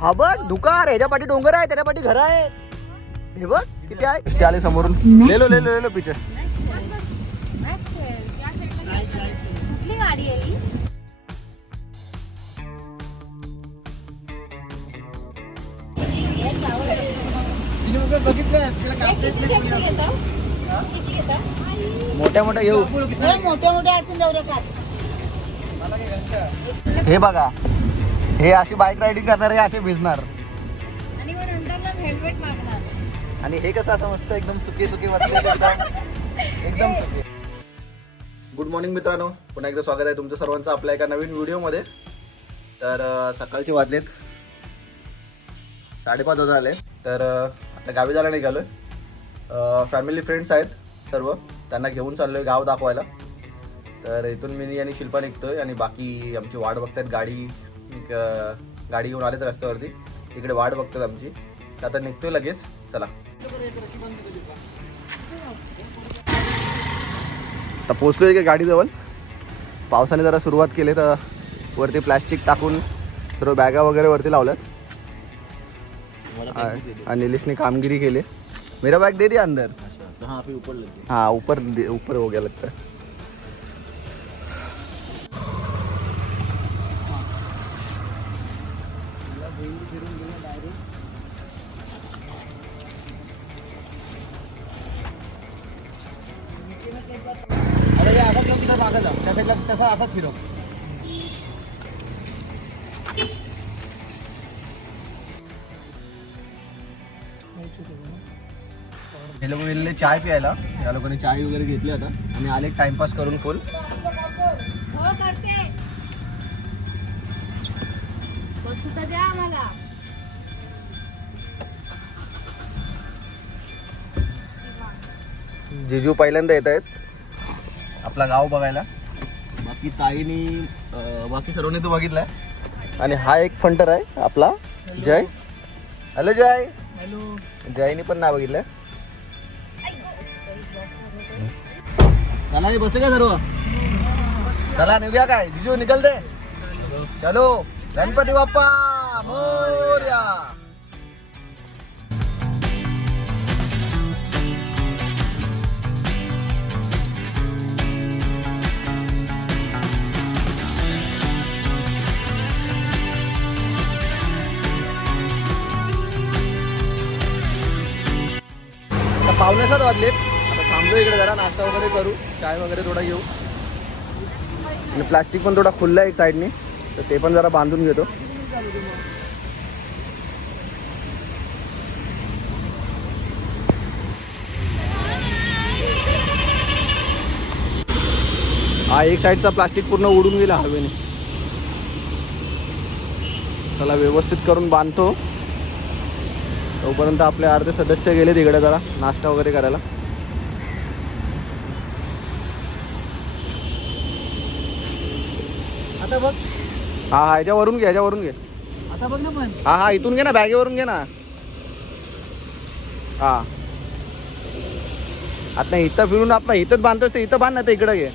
हा बघ दुकान ह्याच्या पाठी डोंगर आहे त्याच्या पाठी घर आहे. हे बघ किती आहे? आले समोरून. लेलो लेलो लेलो पिक्चर? मोठ्या मोठ्या येऊ. हे मोठे मोठे आहेत जेवढे का हे बघा हे अशी बाईक रायडिंग करणारे असे भिजणार. आणि मग नंतरला हेल्मेट मागणार. आणि हे कसं असं मस्त एकदम सुके सुके बसले एकदम एकदम सुके. गुड मॉर्निंग मित्रांनो. पुन्हा एकदा स्वागत आहे तुमचं सर्वांचं आपल्या एका नवीन व्हिडिओमध्ये. तर अं, सकाळचे वाजलेत. साडेपाच वाजता आले. तर अं, आता गावी जायला निघालोय. फॅमिली फ्रेंड्स आहेत सर्व. त्यांना घेऊन चाललोय गाव दाखवायला. तर इथून मी आणि शिल्पा निघतोय आणि बाकी आमची वाट बघतायत गाडी. गाडी घेऊन आलेत रस्त्यावरती. तिकडे वाट बघतात आमची. आता निघतोय लगेच. चला. आता पोचलोय का गाडीजवळ. पावसाने जरा सुरुवात केली तर वरती प्लॅस्टिक टाकून सर्व बॅगा वगैरे वरती लावल्यात. आणि निलेशने कामगिरी केली. मेरा बैग दे दिया अंदर. हाँ ऊपर लग हाँ ऊपर ऊपर हो गया लगता है. मागं जा. त्या साईडला तसा असा फिरव. हे लोक गेलेले चाय प्यायला. या लोकांनी चाय वगैरे घेतली आता. आणि आले टाइमपास करून फुल हो जिजू पहिल्यांदा येत आहेत आपला गाव बघायला. बाकी ताईनी अं, बाकी सर्वांनी तो बघितलाय. आणि हा एक फंटर आहे आपला. जय. हॅलो जय. हॅलो जयनी पण नाही बघितलंय. चला बसते का सर्व? चला निघूया काय? जिजू निकल दे. चलो. गणपती बाप्पा मोर्या. पावण्यासात वाजलेत. आता थांबलो इकडे जरा नाश्ता वगैरे करू चाय वगैरे थोडा घेऊ. आणि प्लास्टिक पण थोडा खुल्ला आहे एक साईडने तर ते पण जरा बांधून घेतो. हा एक साईडचा प्लास्टिक पूर्ण उडून गेला हवेने. त्याला व्यवस्थित करून बांधतो. तोपर्यंत आपले अर्धे सदस्य गेले तिकडे जरा नाश्ता वगैरे करायला. आता बघ. हा हा ह्याच्यावरून घे ह्याच्यावरून घे. आता बघ ना पण. हा हा इथून घे ना बॅगेवरून घे ना. हा. आता इथं फिरून आपला इथंच बांधतोस ते इथं बांध ना तर इकडं घे.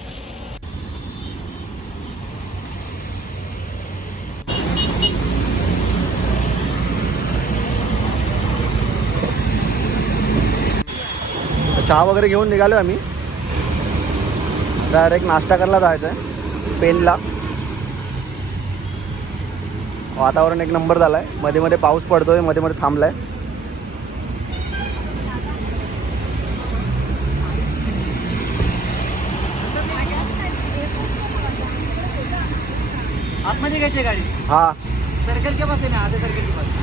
चहा वगैरे घेऊन निघालो आम्ही. डायरेक्ट नाश्ता करायला जायचं आहे पेनला. वातावरण एक नंबर झालाय. मध्ये मध्ये पाऊस पडतोयमध्ये मध्ये थांबलाय. आतमध्ये घ्यायची गाडी. हा. सर्कलच्या पास आहे ना आधी सर्कलच्या पास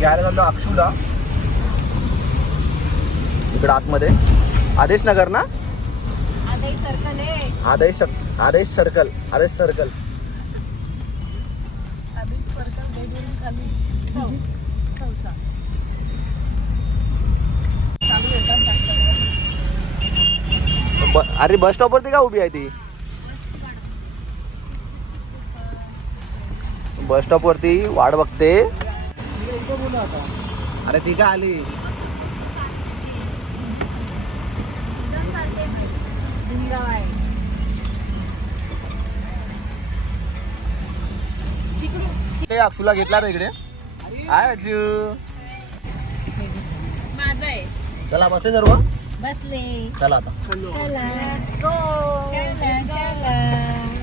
घ्यायला चाललो अक्षूला. इकडे आतमध्ये. आदेश नगर ना? आदेश आदेश सर्कल आदेश सर्कल ब- अरे बस स्टॉपवरती का उभी आहे ती? बस स्टॉप वरती वाट बघते. अरे ती का आली? ते अक्षूला घेतला रे इकडे. हाय अक्षू. माझं आहे चला बसले सर्व? बसले. चला आता. चला गो चला चला.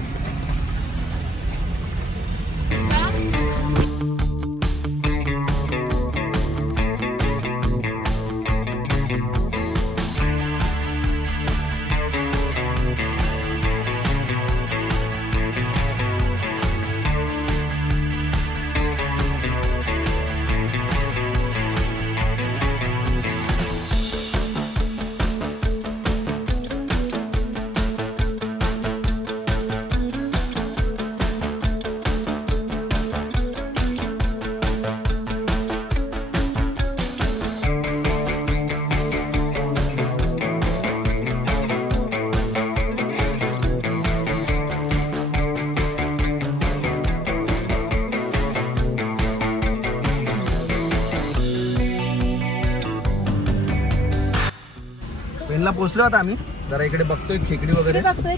पेनला पोचलो आता आम्ही. जरा इकडे बघतोय खेकडी वगैरे. बघतोय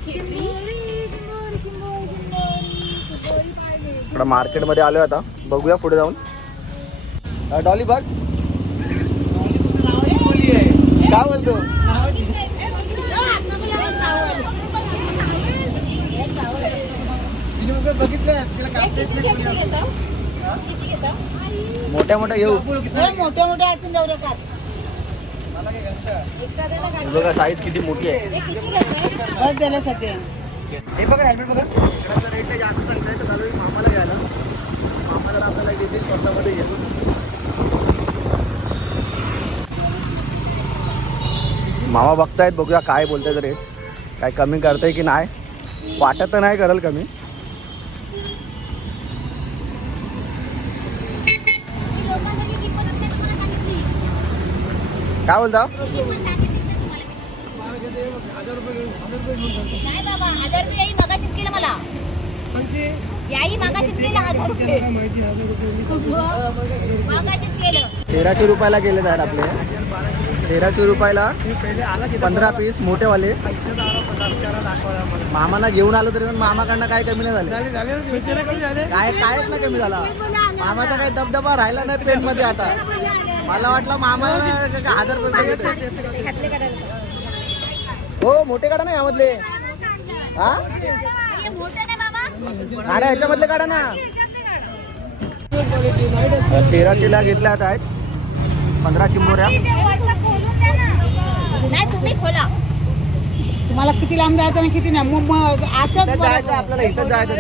इकडं मार्केटमध्ये आलोय आता. बघूया पुढे जाऊन. डॉली बघ. काय बोलतो. मोठ्या मोठ्या मोठ्या मोठ्या जाऊ नका मला काय घ्यायचं? एक्स्ट्रा द्यायला हे बघा साईज किती मोठी आहे. बस द्यायला सध्या. हे बघा हेल्मेट बघा. इकडचा रेट जास्त सांगताय तर चालू आहे मामाला घ्यायला. मामाला आपल्याला देतील स्वस्तामध्ये घेऊन मामा बघतायत बघूया काय बोलतायत रेट काय कमी करताय की नाही? वाटत तर नाही करल कमी. काय बोलता. नाही बाबा हजार रुपये मगाशीच केलं मला. मगाशीच केलं हजार रुपये. मगाशीच केलं. तेराशे रुपयाला गेले आहेत आपले. तेराशे रुपयाला पंधरा पीस मोठेवाले. मामाला घेऊन आलो तरी पण मामाकडनं काय कमी नाही झाले. काय कायच नाही कमी झाला. मामाचा काही दबदबा राहिला नाही पेन मध्ये आता. मला वाटलं मामा हजार काढायला हो मोठे काढा ना यामधले. हा? अरे ह्याच्यामधले काढा ना. तेराशेला घेतल्या आता आहेत. पंधरा चिंबोऱ्या नाही तुम्ही खोला. तुम्हाला किती लांब जायचं आणि किती नाही. मग असंच जायचं आपल्याला इथं जायचं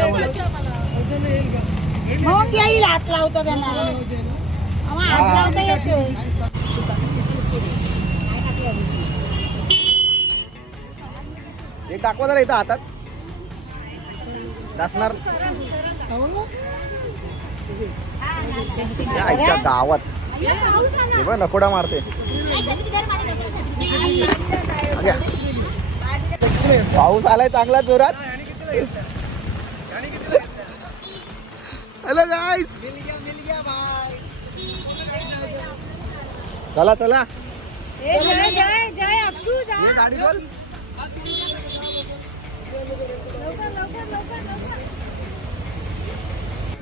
मग येईल हात लावतो त्यांना. हे. दाखवा जरा इथं हातात. असणार या आईच्या गावात. हे बघ नकोडा मारते. पाऊस आलाय चांगला जोरात. हॅलो गाईस मिल गया मिल गया भाई चला चला. जय जय जय अक्षू जा ये गाडी बोल. लवकर लवकर लवकर लवकर.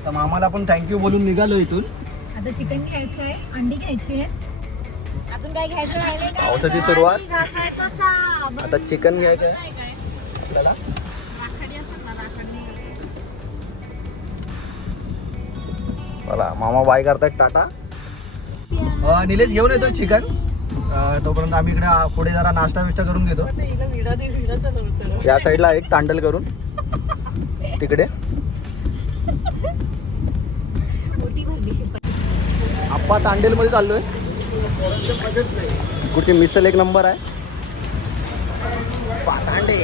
तर मामाला पण थँक्यू बोलून निघालो इथून. आता चिकन घ्यायचं आहे अंडी घ्यायची आहे. अजून काय घ्यायचं राहिले का पावसाची सुरुवात. आता चिकन घ्यायचं आहे. आपल्याला. चला मामा बाय करतायत टाटा. निलेश घेऊन येतो चिकन. तोपर्यंत आम्ही इकडे पुढे जरा नाश्ता बिष्टा करून घेतो. या साईडला एक तांडल करून. तिकडे. आप्पा तांडेल मध्ये चाललोय. कुठे मिसल एक नंबर आहे. पातांडे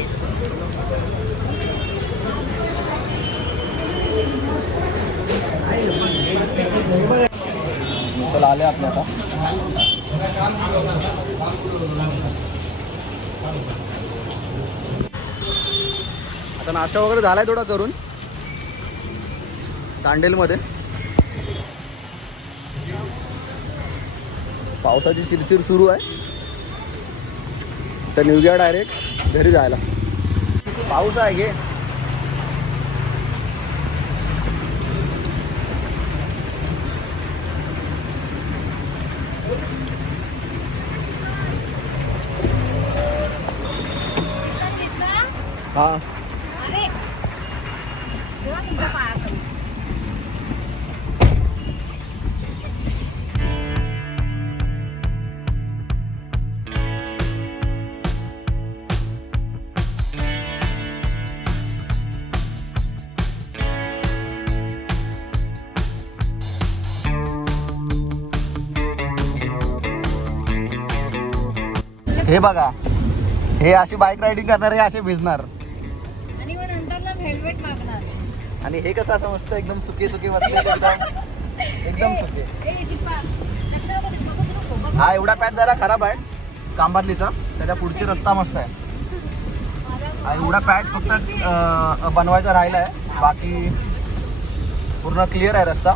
चला आले आपल्या आता. आता नाश्ता वगैरे झालाय थोडा करून. तांडेलमध्ये. पावसाची चिरचिर सुरू आहे. तर निघूया डायरेक्ट घरी जायला. पाऊस आहे गे हा. हे बघा हे अशी बाईक रायडिंग करणार हे असे भिजणार. आणि हे कसं असं मस्त एकदम सुके सुके बसले एकदम. एकदम सुके. हा एवढा पॅच जरा खराब आहे. कांबारलीचा. त्याच्या पुढचे रस्ता मस्त आहे. हा एवढा पॅच फक्त बनवायचा राहिला आहे बाकी पूर्ण क्लिअर आहे रस्ता.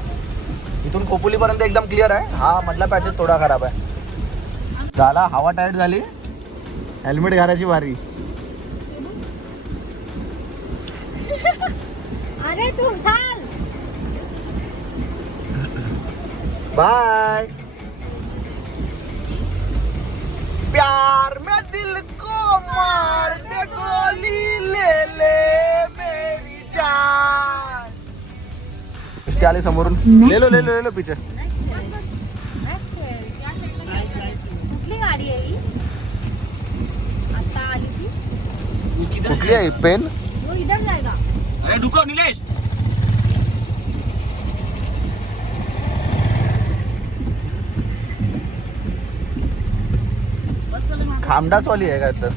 इथून खोपोलीपर्यंत एकदम क्लिअर आहे. हा मधला पॅचेस थोडा खराब आहे. झाला हवा टाईट झाली. हेल्मेट घालायची वारी बाय. प्यार में दिल को मार दे गोली ले ले मेरी जान. इसके आले समोरून. ले लो ले लो ले लो पीछे. कुठली गाडी आहे ही? आता आली ती. कुठली आहे? पेन? वो इधर जाएगा अरे रुको निलेश. खामडाचवाली आहे काय तर?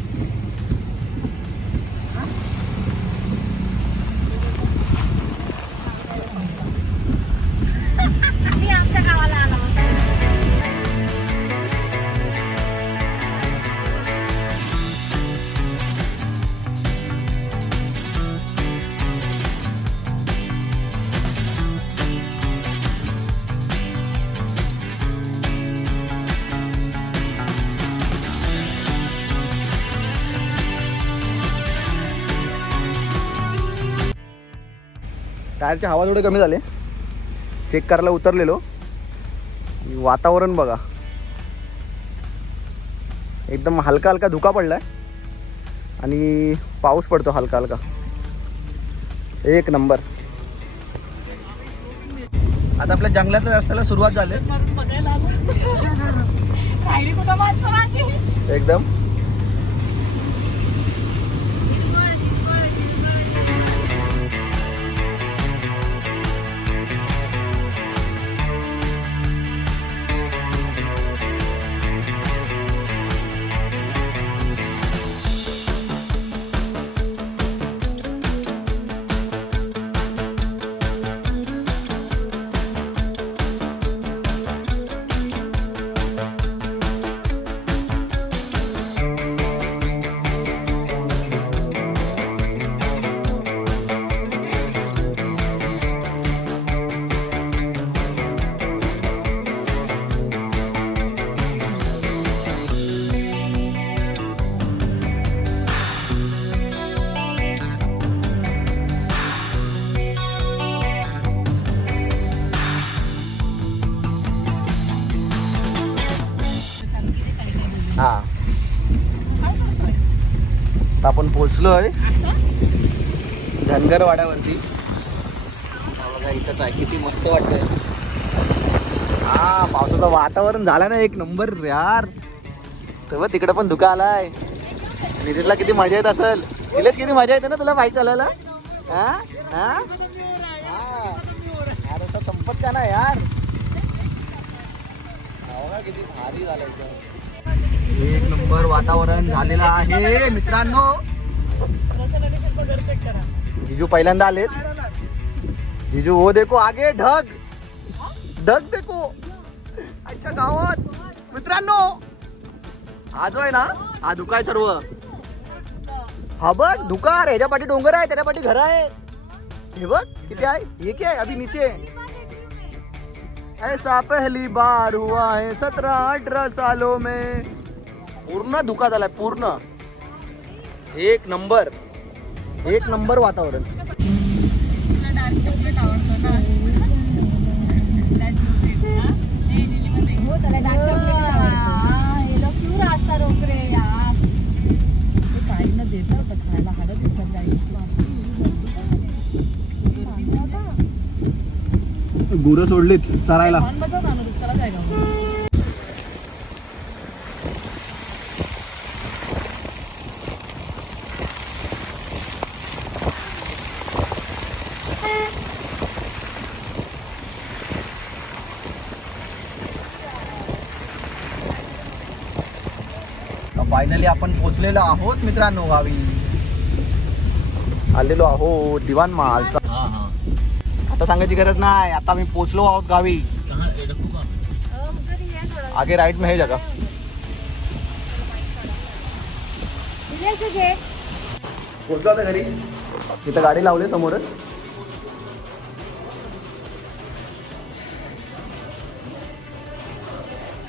टायरची हवा थोडी कमी झाली. चेक करायला उतरलेलो. वातावरण बघा. एकदम हलका हलका धुका पडलाय. आणि पाऊस पडतो हलका हलका. एक नंबर. आता आपल्या जंगलातल्या रस्त्याला सुरुवात झाली. एकदम. पोचलोय धनगर वाड्यावरती. बघा इथंच आहे. किती मस्त वाटतंय. हा पावसाचं वातावरण झालं ना एक नंबर यार. तेव्हा तिकडं पण धुका आलाय. निधीला किती मजा येत असेल. तिलाच किती मजा येते ना तुला बाईक चालायला हा? हा? संपत का ना यार? किती भारी झालं एक नंबर वातावरण झालेलं आहे मित्रांनो. जिजू पहिल्यांदा आलेत. जिजू वो देखो आगे ढग. ढग देखो. अच्छा गावात. मित्रांनो हा जो आहे ना? हा धुका आहे सर्व. हा बघ धुकार ह्याच्या पाठी डोंगर आहे त्याच्या पाठी घर आहे. हे बघ किती आहे? हे काय अभी नीचे. ऐसा पहली बार हुआ है सतरा अठरा सालों में. पूर्ण धुका झालाय पूर्ण. एक नंबर एक नंबर वातावरण. हो त्याला डार्क आपण पोहोचलेलो आहोत मित्रांनो गावी. आलेलो आहोत दिवाण महालचा आता सांगायची गरज नाही आता मी पोहोचलो आहोत गावी. आगे राईट में है जगह। पोहोचलो आता घरी. तिथं गाडी लावली समोरच.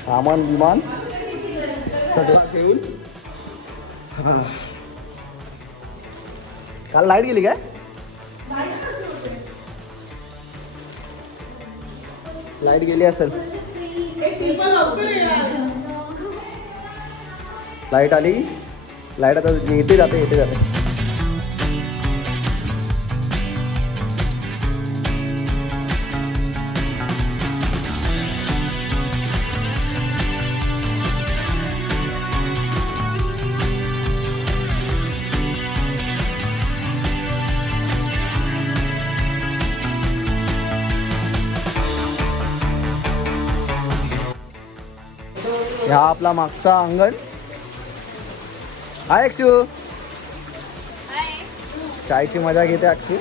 सामान विमान सगळं ठेवून काल लाईट गेली काय? लाईट गेली असेल। लाईट आली? लाईट आता जाते जाते। ह्या आपला मागचा अंगण. हाय अक्षू. चायची मजा घेते अक्षू.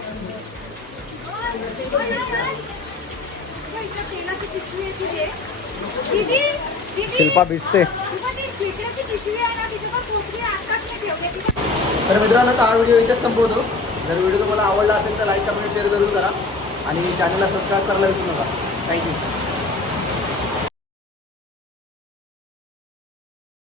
शिल्पा भिजते. तर मित्रांनो हा व्हिडिओ इथेच संपवतो. जर व्हिडिओ तुम्हाला आवडला असेल तर लाईक कमेंट शेअर जरूर करा. आणि चॅनलला सबस्क्राईब करायला विसरू नका. थँक्यू